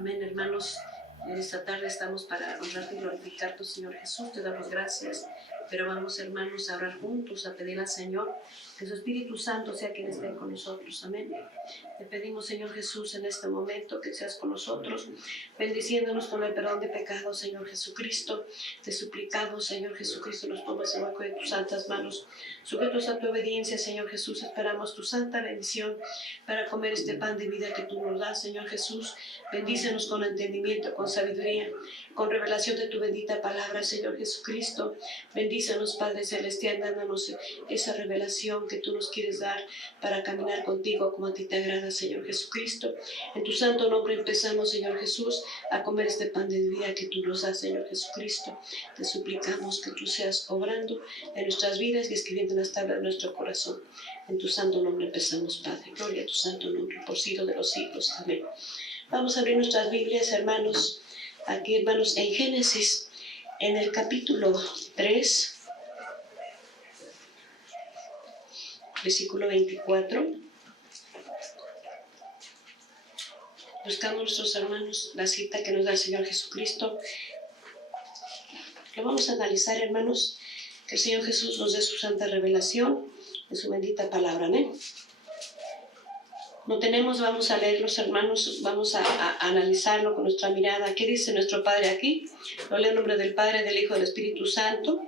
Amén, hermanos. En esta tarde estamos para honrarte y glorificar tu Señor Jesús. Te damos gracias, pero vamos, hermanos, a orar juntos, a pedir al Señor que su Espíritu Santo sea quien esté con nosotros. Amén. Te pedimos, Señor Jesús, en este momento que seas con nosotros, bendiciéndonos con el perdón de pecados, Señor Jesucristo. Te suplicamos, Señor Jesucristo, nos pongas en el hueco de tus santas manos. Sujetos a tu obediencia, Señor Jesús, esperamos tu santa bendición para comer este pan de vida que tú nos das, Señor Jesús. Bendícenos con entendimiento, con sabiduría, con revelación de tu bendita palabra, Señor Jesucristo. Bendícenos, Padre Celestial, dándonos esa revelación que tú nos quieres dar para caminar contigo como a ti te agrada, Señor Jesucristo. En tu santo nombre empezamos, Señor Jesús, a comer este pan de vida que tú nos das, Señor Jesucristo. Te suplicamos que tú seas obrando en nuestras vidas y escribiendo en las tablas de nuestro corazón. En tu santo nombre empezamos, Padre. Gloria a tu santo nombre, por siglo de los siglos. Amén. Vamos a abrir nuestras Biblias, hermanos, aquí, hermanos, en Génesis, en el capítulo 3, versículo 24. Buscamos nuestros hermanos la cita que nos da el Señor Jesucristo. Lo vamos a analizar, hermanos, que el Señor Jesús nos dé su santa revelación en su bendita palabra. Amén. No tenemos, vamos a leer los hermanos, vamos a analizarlo con nuestra mirada. ¿Qué dice nuestro Padre aquí? Lo leo en nombre del Padre, del Hijo y del Espíritu Santo.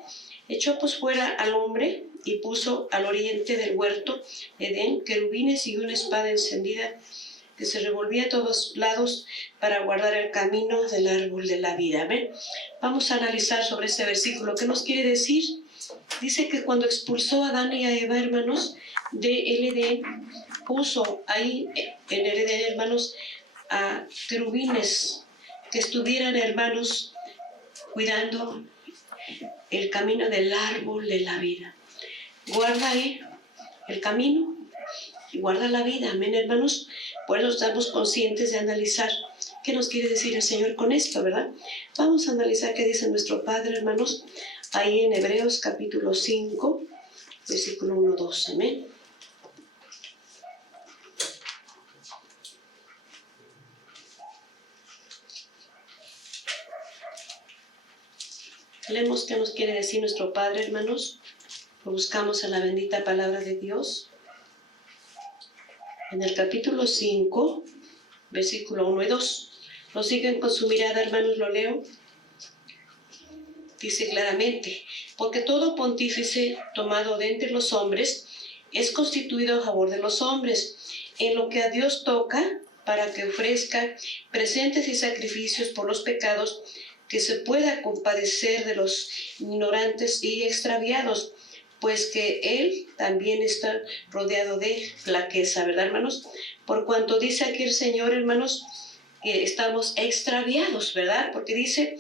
Echó pues fuera al hombre y puso al oriente del huerto Edén querubines y una espada encendida que se revolvía a todos lados para guardar el camino del árbol de la vida. ¿Ven? Vamos a analizar sobre este versículo. ¿Qué nos quiere decir? Dice que cuando expulsó a Adán y a Eva, hermanos, de el Edén, puso ahí en el Edén, hermanos, a querubines que estuvieran, hermanos, cuidando el camino del árbol de la vida. Guarda ahí el camino y guarda la vida. Amén, hermanos. Por eso estamos conscientes de analizar qué nos quiere decir el Señor con esto, ¿verdad? Vamos a analizar qué dice nuestro Padre, hermanos, ahí en Hebreos capítulo 5, versículo 1-2. Amén. Leemos qué nos quiere decir nuestro Padre, hermanos. Lo buscamos en la bendita palabra de Dios. En el capítulo 5, versículo 1 y 2. Lo siguen con su mirada, hermanos, lo leo. Dice claramente: porque todo pontífice tomado de entre los hombres es constituido a favor de los hombres, en lo que a Dios toca, para que ofrezca presentes y sacrificios por los pecados, que se pueda compadecer de los ignorantes y extraviados, pues que Él también está rodeado de flaqueza, ¿verdad, hermanos? Por cuanto dice aquí el Señor, hermanos, que estamos extraviados, ¿verdad? Porque dice,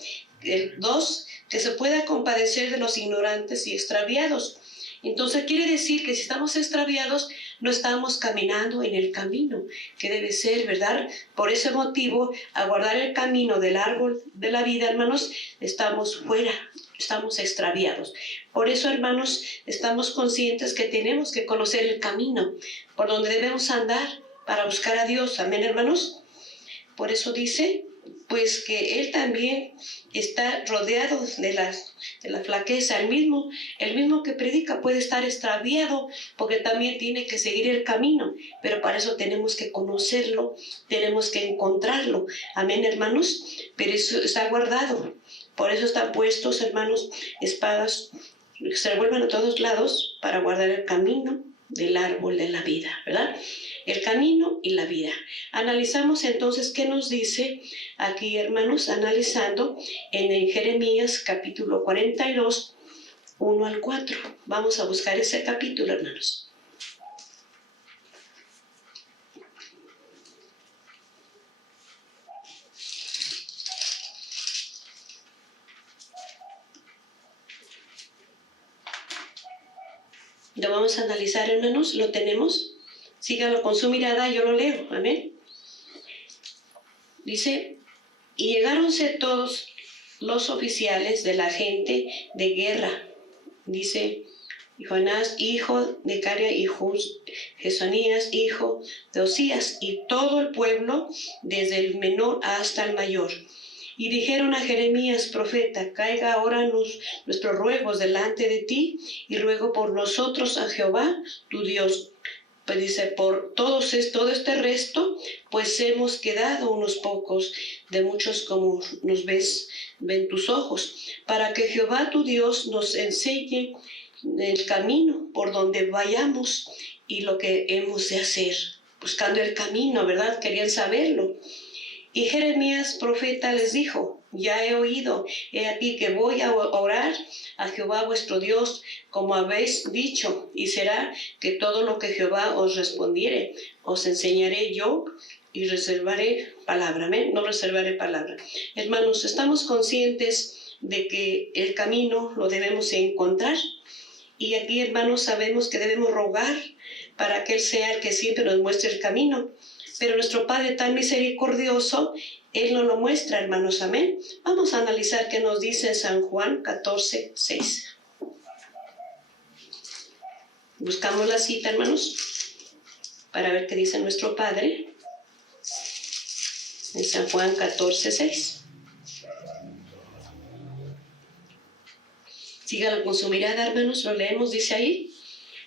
2, que se pueda compadecer de los ignorantes y extraviados. Entonces quiere decir que si estamos extraviados, no estamos caminando en el camino que debe ser, ¿verdad? Por ese motivo, a guardar el camino del árbol de la vida, hermanos, estamos fuera, estamos extraviados. Por eso, hermanos, estamos conscientes que tenemos que conocer el camino por donde debemos andar para buscar a Dios. Amén, hermanos. Por eso dice, pues que Él también está rodeado de la flaqueza. El mismo que predica puede estar extraviado porque también tiene que seguir el camino, pero para eso tenemos que conocerlo, tenemos que encontrarlo. Amén, hermanos. Pero eso está guardado. Por eso están puestos, hermanos, espadas que se revuelven a todos lados para guardar el camino del árbol de la vida, ¿verdad? El camino y la vida. Analizamos entonces qué nos dice aquí, hermanos, analizando en Jeremías capítulo 42, 1-4. Vamos a buscar ese capítulo, hermanos. Lo vamos a analizar, hermanos. ¿Lo tenemos? Síganlo con su mirada, yo lo leo. Amén. Dice: y llegáronse todos los oficiales de la gente de guerra. Dice: Jonás, hijo de Carea, y Jesonías, hijo de Osías, y todo el pueblo, desde el menor hasta el mayor. Y dijeron a Jeremías, profeta, caiga ahora nuestros ruegos delante de ti, y ruego por nosotros a Jehová, tu Dios. Pues dice, por todo este resto, pues hemos quedado unos pocos, de muchos como nos ven tus ojos, para que Jehová tu Dios nos enseñe el camino por donde vayamos y lo que hemos de hacer. Buscando el camino, ¿verdad? Querían saberlo. Y Jeremías, profeta, les dijo, ya he oído, he aquí que voy a orar a Jehová vuestro Dios, como habéis dicho, y será que todo lo que Jehová os respondiere, os enseñaré yo y reservaré palabra. ¿Amén? No reservaré palabra. Hermanos, estamos conscientes de que el camino lo debemos encontrar. Y aquí, hermanos, sabemos que debemos rogar para que Él sea el que siempre nos muestre el camino. Pero nuestro Padre tan misericordioso, Él nos lo muestra, hermanos. Amén. Vamos a analizar qué nos dice San Juan 14:6. Buscamos la cita, hermanos, para ver qué dice nuestro Padre en San Juan 14:6. Síganlo con su mirada, hermanos, lo leemos, dice ahí.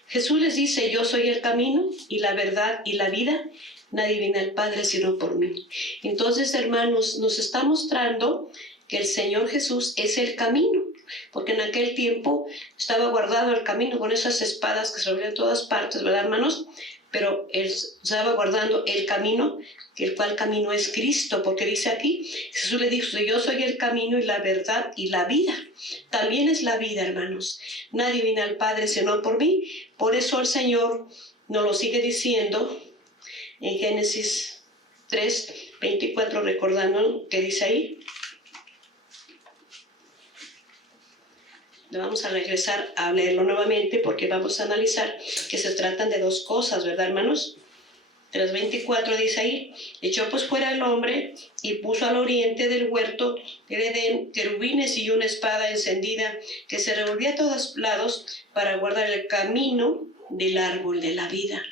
Jesús les dice, yo soy el camino y la verdad y la vida. Nadie viene al Padre sino por mí. Entonces, hermanos, nos está mostrando que el Señor Jesús es el camino, porque en aquel tiempo estaba guardado el camino con esas espadas que se lo veían en todas partes, ¿verdad, hermanos? Pero Él estaba guardando el camino, el cual camino es Cristo, porque dice aquí, Jesús le dijo, yo soy el camino y la verdad y la vida. También es la vida, hermanos. Nadie viene al Padre sino por mí. Por eso el Señor nos lo sigue diciendo en Génesis 3:24, recordando que dice ahí. Vamos a regresar a leerlo nuevamente porque vamos a analizar que se tratan de dos cosas, ¿verdad, hermanos? 3:24 dice ahí, echó pues fuera el hombre y puso al oriente del huerto del Edén querubines y una espada encendida que se revolvía a todos lados para guardar el camino del árbol de la vida.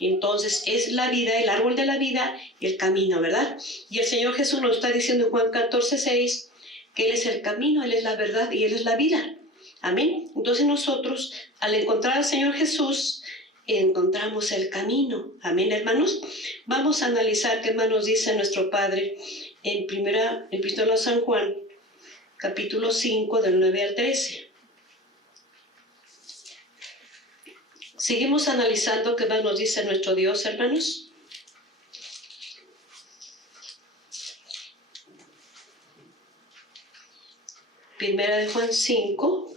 Entonces es la vida, el árbol de la vida y el camino, ¿verdad? Y el Señor Jesús nos está diciendo en Juan 14:6 que Él es el camino, Él es la verdad y Él es la vida. Amén. Entonces nosotros, al encontrar al Señor Jesús, encontramos el camino. Amén, hermanos. Vamos a analizar qué más nos dice nuestro Padre en primera epístola de San Juan, capítulo 5, del 9 al 13. Seguimos analizando qué más nos dice nuestro Dios, hermanos. Primera de Juan 5,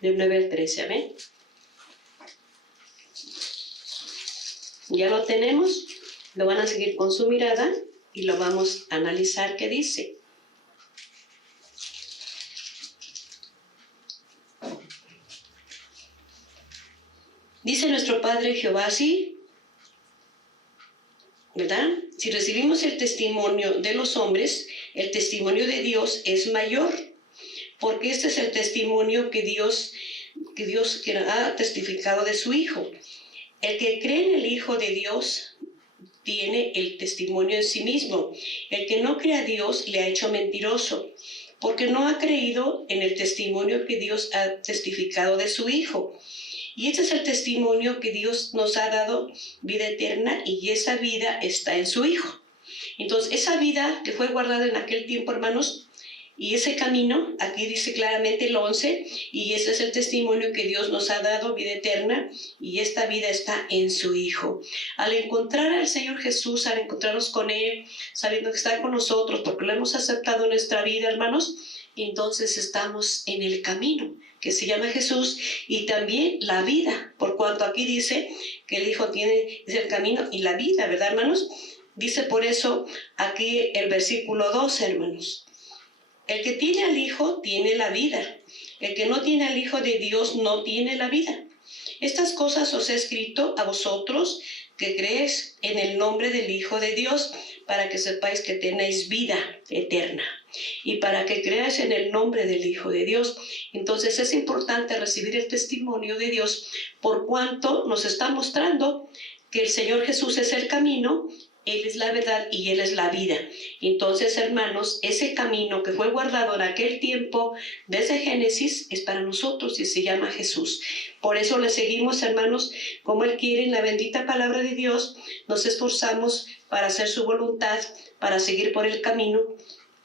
del 9 al 13, amén. Ya lo tenemos, lo van a seguir con su mirada y lo vamos a analizar qué dice. Dice nuestro Padre Jehová así, ¿verdad? Si recibimos el testimonio de los hombres, el testimonio de Dios es mayor, porque este es el testimonio que Dios ha testificado de su Hijo. El que cree en el Hijo de Dios tiene el testimonio en sí mismo. El que no cree a Dios le ha hecho mentiroso, porque no ha creído en el testimonio que Dios ha testificado de su Hijo. Y este es el testimonio que Dios nos ha dado, vida eterna, y esa vida está en su Hijo. Entonces, esa vida que fue guardada en aquel tiempo, hermanos, y ese camino, aquí dice claramente el 11, y ese es el testimonio que Dios nos ha dado, vida eterna, y esta vida está en su Hijo. Al encontrar al Señor Jesús, al encontrarnos con Él, sabiendo que está con nosotros, porque lo hemos aceptado en nuestra vida, hermanos, entonces estamos en el camino, que se llama Jesús, y también la vida, por cuanto aquí dice que el Hijo es el camino y la vida, ¿verdad, hermanos? Dice por eso aquí el versículo 12, hermanos. El que tiene al Hijo tiene la vida. El que no tiene al Hijo de Dios no tiene la vida. Estas cosas os he escrito a vosotros que creéis en el nombre del Hijo de Dios, para que sepáis que tenéis vida eterna. y para que creas en el nombre del Hijo de Dios. Entonces es importante recibir el testimonio de Dios por cuanto nos está mostrando que el Señor Jesús es el camino, Él es la verdad y Él es la vida. Entonces, hermanos, ese camino que fue guardado en aquel tiempo desde Génesis es para nosotros y se llama Jesús. Por eso le seguimos, hermanos, como Él quiere en la bendita palabra de Dios. Nos esforzamos para hacer su voluntad, para seguir por el camino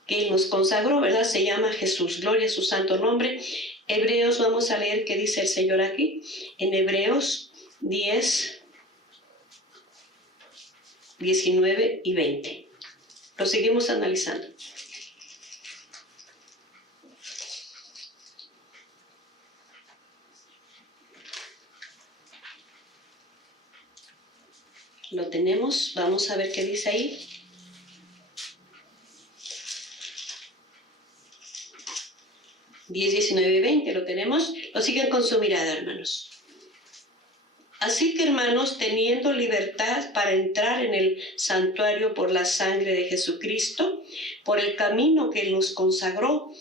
que Él nos consagró, ¿verdad? Se llama Jesús. Gloria a su santo nombre. Hebreos, vamos a leer qué dice el Señor aquí. En Hebreos 10, 19 y 20. Lo seguimos analizando. Lo tenemos, vamos a ver qué dice ahí. (10, 19 y 20) lo tenemos. Lo siguen con su mirada, hermanos. Así que, hermanos, teniendo libertad para entrar en el santuario por la sangre de Jesucristo, por el camino que Él nos consagró,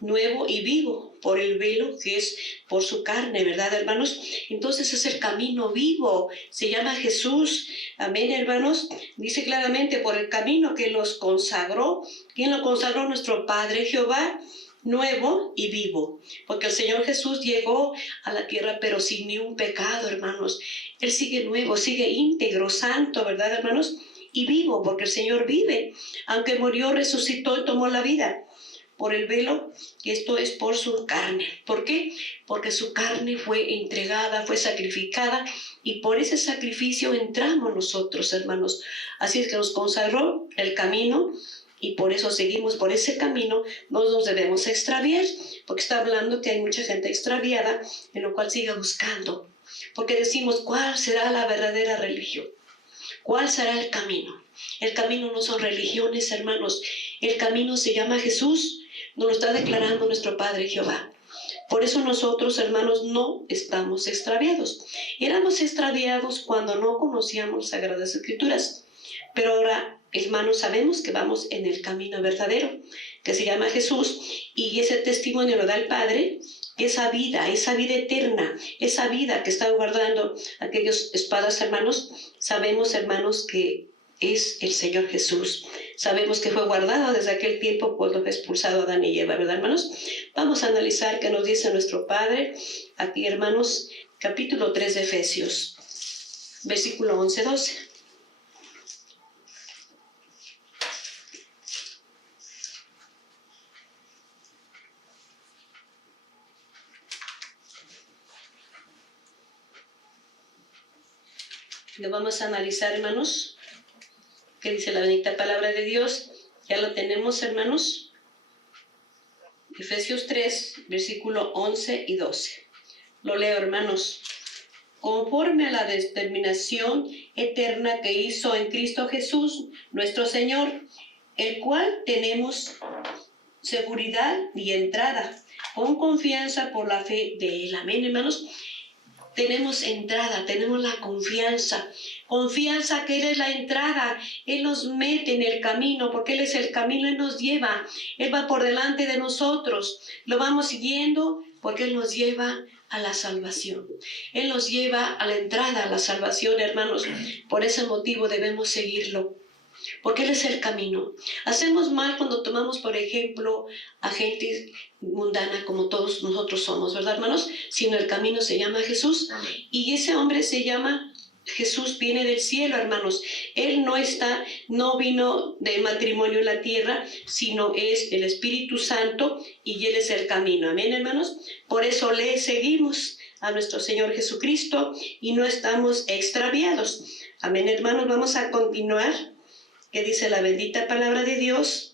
nuevo y vivo, por el velo que es por su carne, ¿verdad, hermanos? Entonces es el camino vivo, se llama Jesús. Amén, hermanos. Dice claramente, por el camino que Él nos consagró. ¿Quién lo consagró? Nuestro Padre Jehová, nuevo y vivo, porque el Señor Jesús llegó a la tierra pero sin ni un pecado, hermanos. Él sigue nuevo, sigue íntegro, santo, ¿verdad, hermanos? Y vivo, porque el Señor vive, aunque murió, resucitó y tomó la vida por el velo, y esto es por su carne. ¿Por qué? Porque su carne fue entregada, fue sacrificada, y por ese sacrificio entramos nosotros, hermanos. Así es que nos consagró el camino, y por eso seguimos por ese camino. No nos debemos extraviar, porque está hablando que hay mucha gente extraviada, en lo cual sigue buscando. Porque decimos, ¿cuál será la verdadera religión? ¿Cuál será el camino? El camino no son religiones, hermanos. El camino se llama Jesús. Nos lo está declarando nuestro Padre Jehová. Por eso nosotros, hermanos, no estamos extraviados. Éramos extraviados cuando no conocíamos las Sagradas Escrituras. Pero ahora, hermanos, sabemos que vamos en el camino verdadero, que se llama Jesús, y ese testimonio lo da el Padre, esa vida eterna, esa vida que están guardando aquellos espadas, hermanos. Sabemos, hermanos, que es el Señor Jesús. Sabemos que fue guardado desde aquel tiempo cuando fue expulsado Adán y Eva, ¿verdad, hermanos? Vamos a analizar qué nos dice nuestro Padre aquí, hermanos, capítulo 3 de Efesios, versículo 11-12. Lo vamos a analizar, hermanos. ¿Qué dice la bendita palabra de Dios? Ya lo tenemos, hermanos. Efesios 3, versículo 11 y 12. Lo leo, hermanos. Conforme a la determinación eterna que hizo en Cristo Jesús, nuestro Señor, el cual tenemos seguridad y entrada, con confianza por la fe de Él. Amén, hermanos. Tenemos entrada, tenemos la confianza que Él es la entrada. Él nos mete en el camino, porque Él es el camino, Él nos lleva, Él va por delante de nosotros, lo vamos siguiendo, porque Él nos lleva a la salvación, Él nos lleva a la entrada a la salvación, hermanos. Por ese motivo debemos seguirlo, porque Él es el camino. Hacemos mal cuando tomamos, por ejemplo, a gente mundana como todos nosotros somos, ¿verdad, hermanos? Sino el camino se llama Jesús. Y ese hombre se llama Jesús, viene del cielo, hermanos. Él no vino de matrimonio en la tierra, sino es el Espíritu Santo, y Él es el camino. Amén, hermanos. Por eso le seguimos a nuestro Señor Jesucristo y no estamos extraviados. Amén, hermanos. Vamos a continuar. ¿Qué dice la bendita palabra de Dios?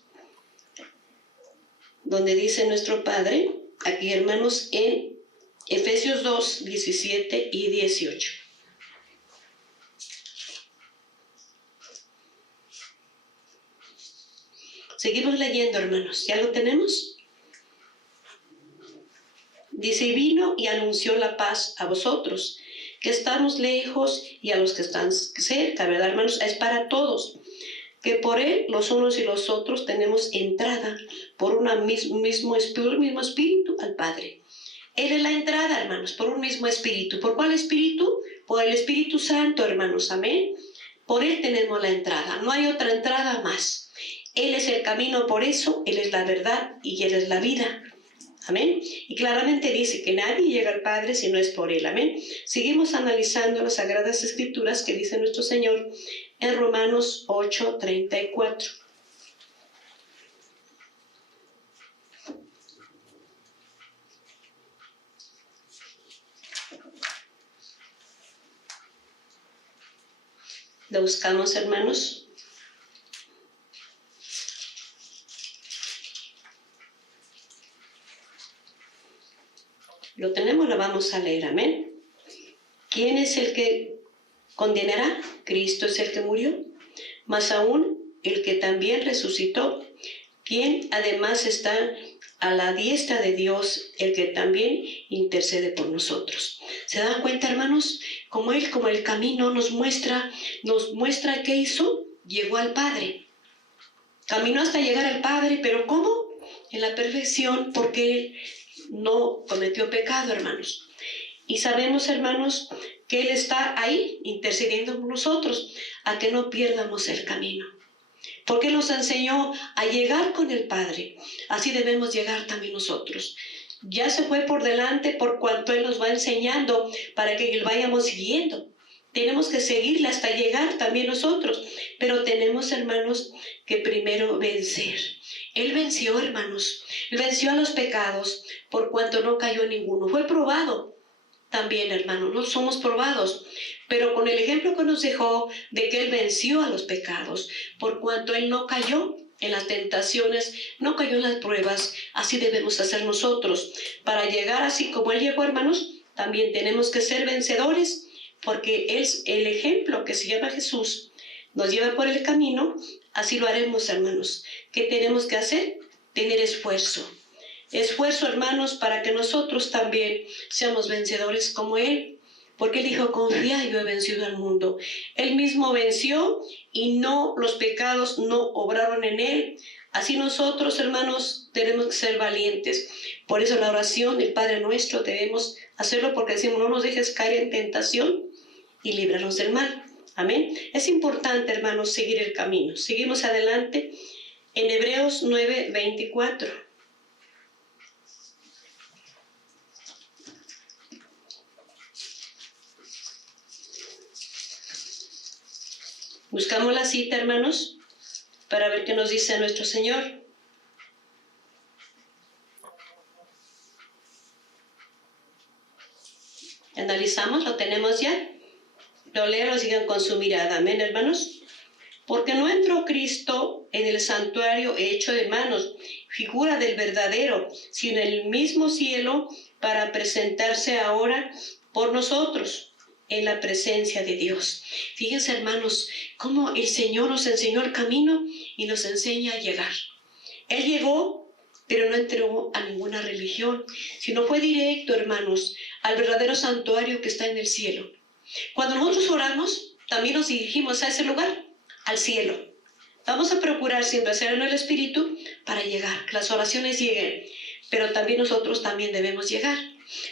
Donde dice nuestro Padre, aquí, hermanos, en Efesios 2, 17 y 18. Seguimos leyendo, hermanos. ¿Ya lo tenemos? Dice, y vino y anunció la paz a vosotros, que estamos lejos, y a los que están cerca, ¿verdad, hermanos? Es para todos. que por Él los unos y los otros tenemos entrada por un mismo espíritu al Padre. Él es la entrada, hermanos, por un mismo espíritu. ¿Por cuál espíritu? Por el Espíritu Santo, hermanos, amén. Por Él tenemos la entrada, no hay otra entrada más. Él es el camino, por eso Él es la verdad y Él es la vida. Amén. Y claramente dice que nadie llega al Padre si no es por Él. Amén. Seguimos analizando las Sagradas Escrituras que dice nuestro Señor en Romanos 8:34. ¿Lo buscamos, hermanos? Lo tenemos, lo vamos a leer, amén. ¿Quién es el que condenará? Cristo es el que murió, más aún el que también resucitó, quien además está a la diestra de Dios, el que también intercede por nosotros. ¿Se dan cuenta, hermanos? Como Él, como el camino nos muestra qué hizo, llegó al Padre. Caminó hasta llegar al Padre, pero ¿cómo? En la perfección, porque Él no cometió pecado, hermanos. Y sabemos, hermanos, que Él está ahí intercediendo por nosotros, a que no pierdamos el camino. Porque Él nos enseñó a llegar con el Padre. Así debemos llegar también nosotros. Ya se fue por delante por cuanto Él nos va enseñando para que Él vayamos siguiendo. Tenemos que seguirle hasta llegar también nosotros. Pero tenemos, hermanos, que primero vencer. Él venció, hermanos. Él venció a los pecados por cuanto no cayó en ninguno. Fue probado también, hermanos. No somos probados. Pero con el ejemplo que nos dejó de que Él venció a los pecados, por cuanto Él no cayó en las tentaciones, no cayó en las pruebas, así debemos hacer nosotros. Para llegar así como Él llegó, hermanos, también tenemos que ser vencedores, porque es el ejemplo que se llama Jesús, nos lleva por el camino, así lo haremos, hermanos. ¿Qué tenemos que hacer? Tener esfuerzo. Esfuerzo, hermanos, para que nosotros también seamos vencedores como Él. Porque Él dijo, confía, yo he vencido al mundo. Él mismo venció y los pecados no obraron en Él. Así nosotros, hermanos, tenemos que ser valientes. Por eso la oración del Padre Nuestro debemos hacerlo, porque decimos, no nos dejes caer en tentación y líbranos del mal. Amén. Es importante, hermanos, seguir el camino. Seguimos adelante en Hebreos 9:24. Buscamos la cita, hermanos, para ver qué nos dice nuestro Señor. Analizamos, lo tenemos ya. Lo lean, lo sigan con su mirada. Amén, hermanos. Porque no entró Cristo en el santuario hecho de manos, figura del verdadero, sino en el mismo cielo, para presentarse ahora por nosotros en la presencia de Dios. Fíjense, hermanos, cómo el Señor nos enseñó el camino y nos enseña a llegar. Él llegó, pero no entró a ninguna religión, sino fue directo, hermanos, al verdadero santuario que está en el cielo. Cuando nosotros oramos, también nos dirigimos a ese lugar, al cielo. Vamos a procurar siempre hacer en el Espíritu para llegar, que las oraciones lleguen, pero también nosotros también debemos llegar.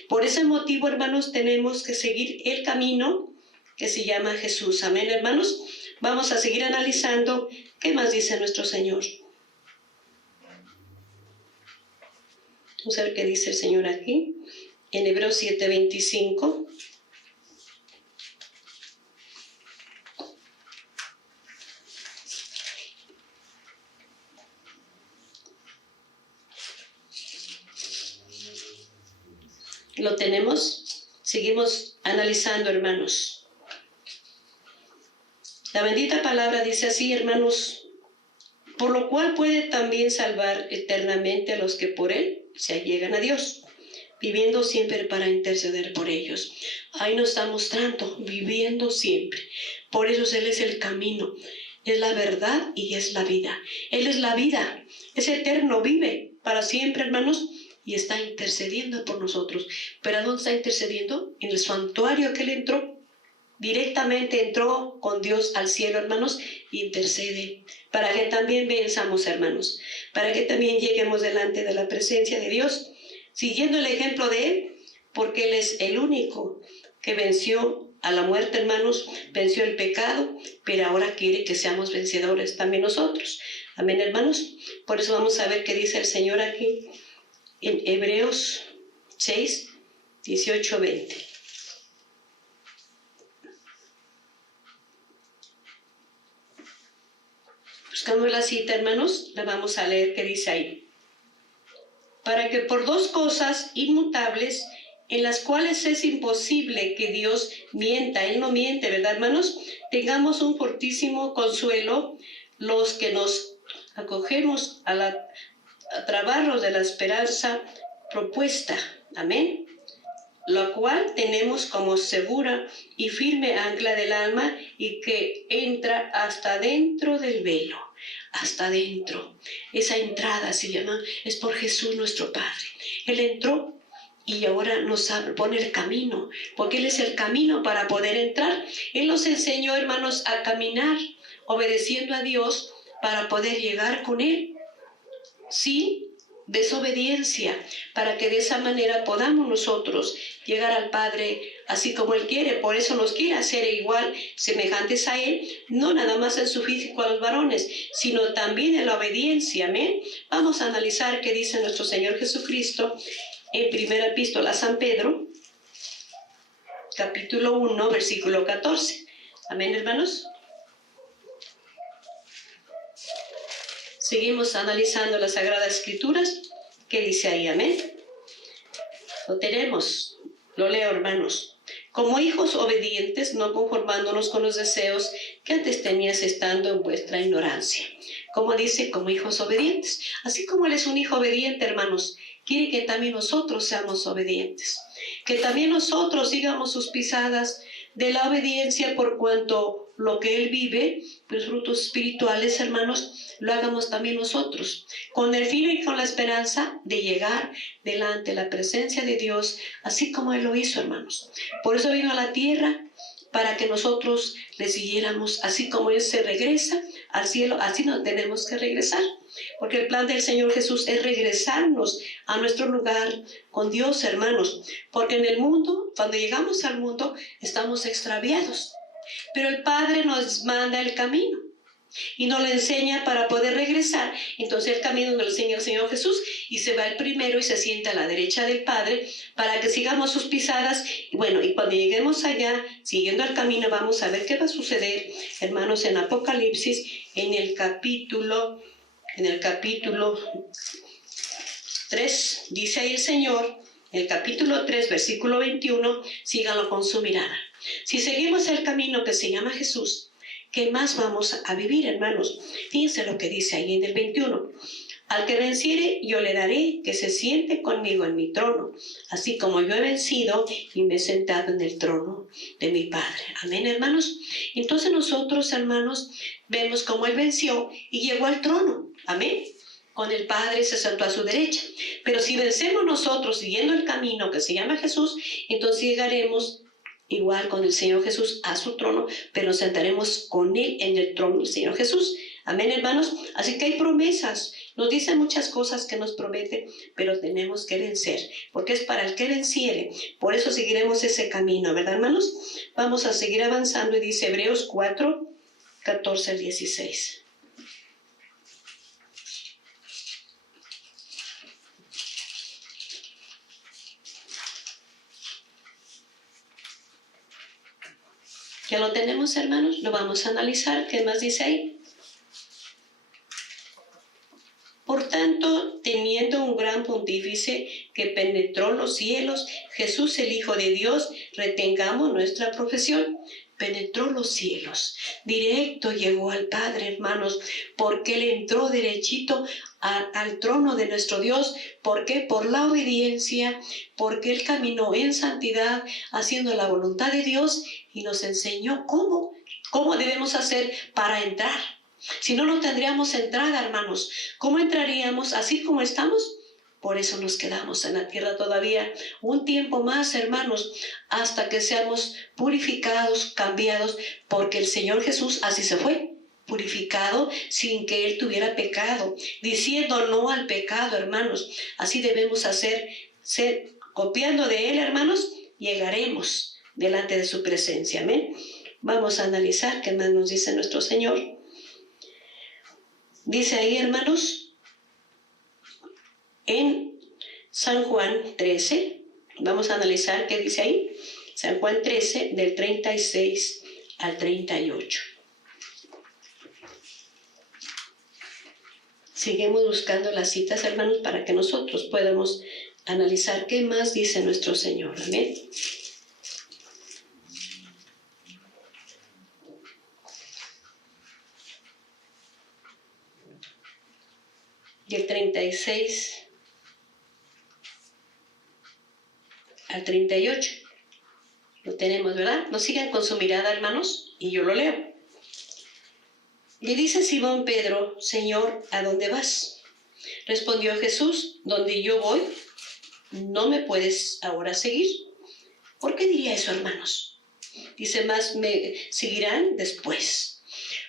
Por ese motivo, hermanos, tenemos que seguir el camino que se llama Jesús. Amén, hermanos. Vamos a seguir analizando qué más dice nuestro Señor. Vamos a ver qué dice el Señor aquí, en Hebreos 7:25. ¿Lo tenemos? Seguimos analizando, hermanos. La bendita palabra dice así, hermanos, por lo cual puede también salvar eternamente a los que por Él se allegan a Dios, viviendo siempre para interceder por ellos. Ahí nos está mostrando, viviendo siempre. Por eso Él es el camino, es la verdad y es la vida. Él es la vida, es eterno, vive para siempre, hermanos, y está intercediendo por nosotros. ¿Pero a dónde está intercediendo? En el santuario que Él entró. directamente entró con Dios al cielo, hermanos, intercede para que también venzamos, hermanos, para que también lleguemos delante de la presencia de Dios, siguiendo el ejemplo de Él, porque Él es el único que venció a la muerte, hermanos, venció el pecado, pero ahora quiere que seamos vencedores también nosotros. Amén, hermanos. Por eso vamos a ver qué dice el Señor aquí en Hebreos 6, 18, 20. Buscamos la cita, hermanos, la vamos a leer, que dice ahí. Para que por dos cosas inmutables, en las cuales es imposible que Dios mienta, Él no miente, ¿verdad, hermanos? Tengamos un fortísimo consuelo los que nos acogemos a trabarnos de la esperanza propuesta. Amén. Lo cual tenemos como segura y firme ancla del alma y que entra hasta dentro del velo. Hasta dentro. Esa entrada se llama, es por Jesús nuestro Padre. Él entró y ahora nos pone el camino, porque Él es el camino para poder entrar. Él nos enseñó, hermanos, a caminar, obedeciendo a Dios para poder llegar con Él. Sí, desobediencia, para que de esa manera podamos nosotros llegar al Padre así como Él quiere. Por eso nos quiere hacer igual, semejantes a Él, no nada más en su físico a los varones, sino también en la obediencia. Amén. Vamos a analizar qué dice nuestro Señor Jesucristo en primera epístola a San Pedro, capítulo 1, versículo 14. Amén, hermanos. Seguimos analizando las Sagradas Escrituras. ¿Qué dice ahí? Amén. Lo tenemos. Lo leo, hermanos. Como hijos obedientes, no conformándonos con los deseos que antes tenías estando en vuestra ignorancia. Como dice, como hijos obedientes. Así como Él es un hijo obediente, hermanos, quiere que también nosotros seamos obedientes. Que también nosotros sigamos sus pisadas de la obediencia, por cuanto lo que Él vive, los frutos espirituales, hermanos, lo hagamos también nosotros, con el fin y con la esperanza de llegar delante de la presencia de Dios, así como Él lo hizo, hermanos. Por eso vino a la tierra, para que nosotros le siguiéramos, así como Él se regresa al cielo, así nos tenemos que regresar. Porque el plan del Señor Jesús es regresarnos a nuestro lugar con Dios, hermanos. Porque en el mundo, cuando llegamos al mundo, estamos extraviados. Pero el Padre nos manda el camino y nos lo enseña para poder regresar. Entonces el camino nos lo enseña el Señor Jesús y se va el primero y se sienta a la derecha del Padre para que sigamos sus pisadas. Y bueno, y cuando lleguemos allá, siguiendo el camino, vamos a ver qué va a suceder, hermanos, en Apocalipsis, en el capítulo 3, dice ahí el Señor, en el capítulo 3, versículo 21, síganlo con su mirada. Si seguimos el camino que se llama Jesús, ¿qué más vamos a vivir, hermanos? Fíjense lo que dice ahí en el 21. Al que venciere, yo le daré que se siente conmigo en mi trono, así como yo he vencido y me he sentado en el trono de mi Padre. Amén, hermanos. Entonces nosotros, hermanos, vemos cómo Él venció y llegó al trono. Amén. Con el Padre se sentó a su derecha. Pero si vencemos nosotros siguiendo el camino que se llama Jesús, entonces llegaremos igual con el Señor Jesús a su trono, pero nos sentaremos con Él en el trono del Señor Jesús. Amén, hermanos. Así que hay promesas. Nos dicen muchas cosas que nos promete, pero tenemos que vencer, porque es para el que venciere. Por eso seguiremos ese camino, ¿verdad, hermanos? Vamos a seguir avanzando y dice Hebreos 4, 14 al 16. Ya lo tenemos, hermanos, lo vamos a analizar. ¿Qué más dice ahí? Por tanto, teniendo un gran pontífice que penetró los cielos, Jesús el Hijo de Dios, retengamos nuestra profesión. Penetró los cielos, directo llegó al Padre, hermanos, porque Él entró derechito al trono de nuestro Dios. ¿Por qué? Por la obediencia, porque Él caminó en santidad, haciendo la voluntad de Dios y nos enseñó cómo debemos hacer para entrar. Si no, no tendríamos entrada, hermanos. ¿Cómo entraríamos así como estamos? Por eso nos quedamos en la tierra todavía un tiempo más, hermanos, hasta que seamos purificados, cambiados, porque el Señor Jesús así se fue, purificado sin que Él tuviera pecado, diciendo no al pecado, hermanos. Así debemos hacer, copiando de Él, hermanos, llegaremos delante de su presencia. Amén. Vamos a analizar qué más nos dice nuestro Señor. Dice ahí, hermanos, en San Juan 13, vamos a analizar qué dice ahí. San Juan 13, del 36 al 38. Seguimos buscando las citas, hermanos, para que nosotros podamos analizar qué más dice nuestro Señor. Amén. Del 36 al 38. Lo tenemos, ¿verdad? No sigan con su mirada, hermanos, y yo lo leo. Le dice Simón Pedro: Señor, ¿a dónde vas? Respondió Jesús: donde yo voy, no me puedes ahora seguir. ¿Por qué diría eso, hermanos? Dice más, me seguirán después.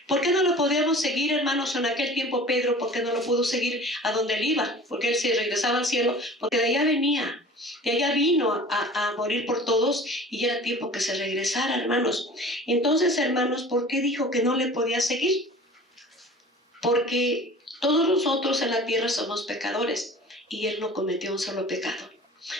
¿Por qué no lo podíamos seguir, hermanos, en aquel tiempo Pedro? ¿Por qué no lo pudo seguir a donde él iba? Porque él se regresaba al cielo, porque de allá venía, de allá vino a morir por todos, y ya era tiempo que se regresara, hermanos. Entonces, hermanos, ¿por qué dijo que no le podía seguir? Porque todos nosotros en la tierra somos pecadores, y él no cometió un solo pecado.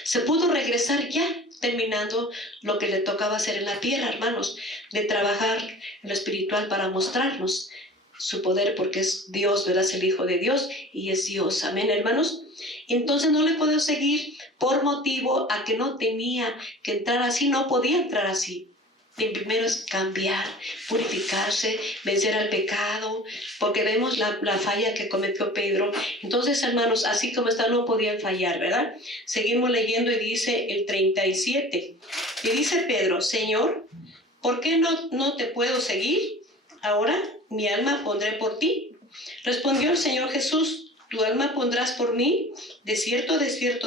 Se pudo regresar ya, terminando lo que le tocaba hacer en la tierra, hermanos, de trabajar en lo espiritual para mostrarnos su poder, porque es Dios, ¿verdad? Es el Hijo de Dios y es Dios. Amén, hermanos. Entonces no le puedo seguir por motivo a que no tenía que entrar así, no podía entrar así. El primero es cambiar, purificarse, vencer al pecado, porque vemos la falla que cometió Pedro. Entonces, hermanos, así como está, no podían fallar, ¿verdad? Seguimos leyendo y dice el 37. Y dice Pedro: Señor, ¿por qué no te puedo seguir? Ahora mi alma pondré por ti. Respondió el Señor Jesús: ¿Tu alma pondrás por mí? De cierto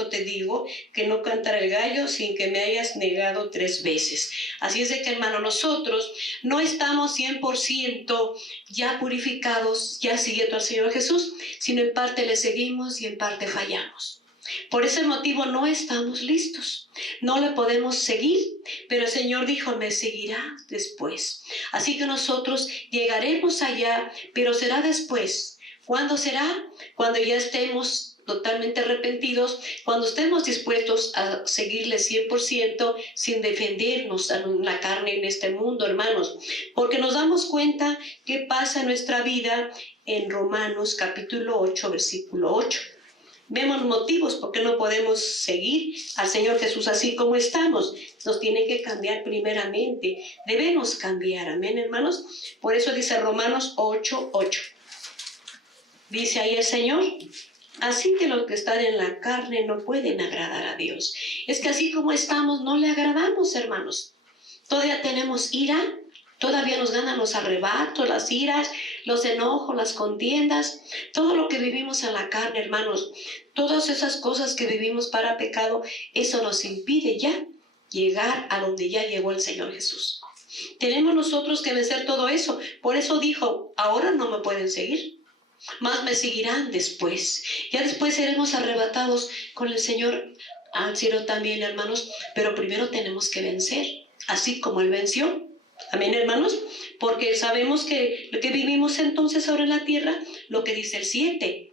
te digo, que no cantará el gallo sin que me hayas negado 3 veces. Así es de que, hermano, nosotros no estamos 100% ya purificados, ya siguiendo al Señor Jesús, sino en parte le seguimos y en parte fallamos. Por ese motivo no estamos listos, no le podemos seguir, pero el Señor dijo: me seguirá después. Así que nosotros llegaremos allá, pero será después. ¿Cuándo será? Cuando ya estemos totalmente arrepentidos, cuando estemos dispuestos a seguirle 100% sin defendernos en la carne en este mundo, hermanos. Porque nos damos cuenta qué pasa en nuestra vida en Romanos capítulo 8, versículo 8. Vemos motivos por qué no podemos seguir al Señor Jesús así como estamos. Nos tiene que cambiar primeramente. Debemos cambiar, amén, hermanos. Por eso dice Romanos 8, 8. Dice ahí el Señor: así que los que están en la carne no pueden agradar a Dios. Es que así como estamos no le agradamos, hermanos. Todavía tenemos ira, todavía nos ganan los arrebatos, las iras, los enojos, las contiendas, todo lo que vivimos en la carne, hermanos. Todas esas cosas que vivimos para pecado, eso nos impide ya llegar a donde ya llegó el Señor Jesús. Tenemos nosotros que vencer todo eso. Por eso dijo: ahora no me pueden seguir, más me seguirán después. Ya después seremos arrebatados con el Señor al cielo también, hermanos. Pero primero tenemos que vencer, así como Él venció. Amén, hermanos. Porque sabemos que lo que vivimos entonces ahora en la tierra, lo que dice el 7.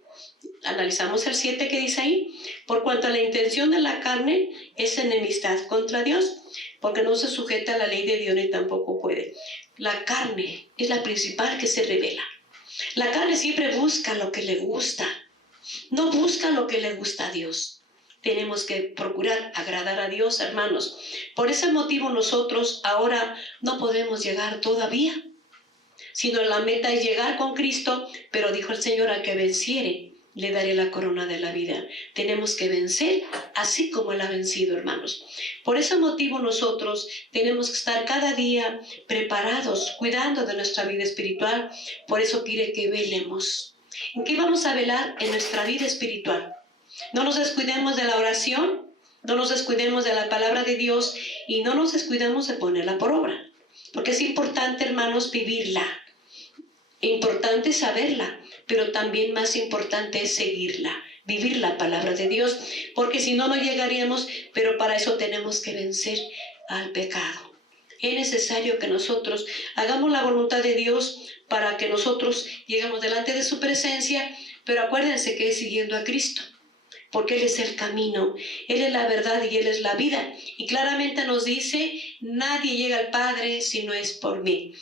Analizamos el 7 que dice ahí: por cuanto la intención de la carne es enemistad contra Dios, porque no se sujeta a la ley de Dios ni tampoco puede. La carne es la principal que se revela. La carne siempre busca lo que le gusta, no busca lo que le gusta a Dios. Tenemos que procurar agradar a Dios, hermanos. Por ese motivo nosotros ahora no podemos llegar todavía, sino la meta es llegar con Cristo, pero dijo el Señor: al que venciere, le daré la corona de la vida. Tenemos que vencer así como Él ha vencido, hermanos. Por ese motivo nosotros tenemos que estar cada día preparados, cuidando de nuestra vida espiritual. Por eso quiere que velemos. ¿En qué vamos a velar? En nuestra vida espiritual. No nos descuidemos de la oración, no nos descuidemos de la palabra de Dios y no nos descuidemos de ponerla por obra. Porque es importante, hermanos, vivirla. Importante saberla, pero también más importante es seguirla, vivir la palabra de Dios, porque si no, no llegaríamos, pero para eso tenemos que vencer al pecado. Es necesario que nosotros hagamos la voluntad de Dios para que nosotros lleguemos delante de su presencia, pero acuérdense que es siguiendo a Cristo, porque Él es el camino, Él es la verdad y Él es la vida. Y claramente nos dice, nadie llega al Padre si no es por mí.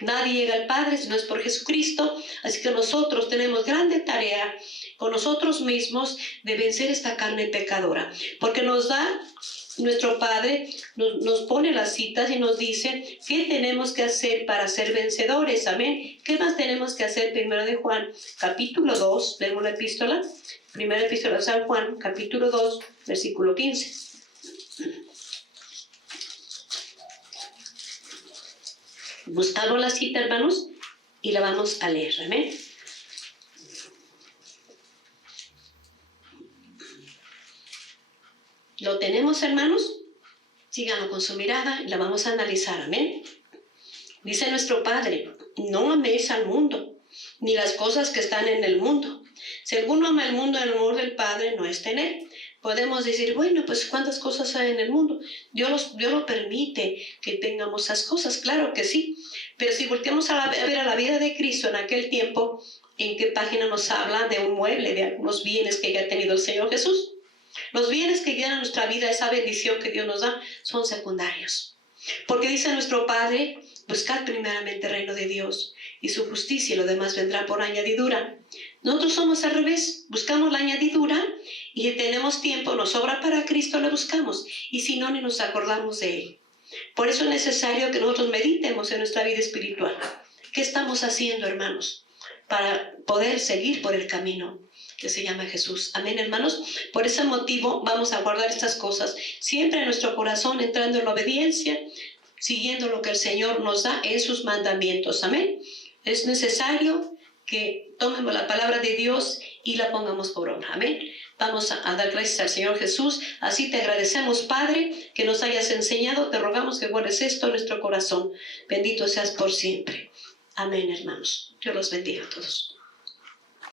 Nadie llega al Padre si no es por Jesucristo. Así que nosotros tenemos grande tarea con nosotros mismos de vencer esta carne pecadora, porque nos da nuestro Padre, nos pone las citas y nos dice qué tenemos que hacer para ser vencedores. Amén. ¿Qué más tenemos que hacer? Primero de Juan, capítulo 2, leemos la epístola. Primera epístola de San Juan, capítulo 2, versículo 15. Buscamos la cita, hermanos, y la vamos a leer. Amén. ¿Lo tenemos, hermanos? Síganlo con su mirada y la vamos a analizar. Amén. Dice nuestro Padre, no améis al mundo, ni las cosas que están en el mundo. Si alguno ama el mundo, el amor del Padre no está en él. Podemos decir, bueno, pues ¿cuántas cosas hay en el mundo? Dios lo permite que tengamos esas cosas, claro que sí. Pero si volteamos a ver a la vida de Cristo en aquel tiempo, ¿en qué página nos habla de un mueble, de algunos bienes que ya ha tenido el Señor Jesús? Los bienes que llenan nuestra vida, esa bendición que Dios nos da, son secundarios. Porque dice nuestro Padre, buscad primeramente el reino de Dios y su justicia, y lo demás vendrá por añadidura. Nosotros somos al revés, buscamos la añadidura y si tenemos tiempo, nos sobra para Cristo, lo buscamos, y si no, ni nos acordamos de Él. Por eso es necesario que nosotros meditemos en nuestra vida espiritual. ¿Qué estamos haciendo, hermanos, para poder seguir por el camino que se llama Jesús? Amén, hermanos. Por ese motivo vamos a guardar estas cosas siempre en nuestro corazón, entrando en la obediencia, siguiendo lo que el Señor nos da en sus mandamientos. Amén. Es necesario que tomemos la palabra de Dios y la pongamos por obra. Amén. Vamos a dar gracias al Señor Jesús. Así te agradecemos, Padre, que nos hayas enseñado. Te rogamos que guardes esto en nuestro corazón. Bendito seas por siempre. Amén, hermanos. Dios los bendiga a todos.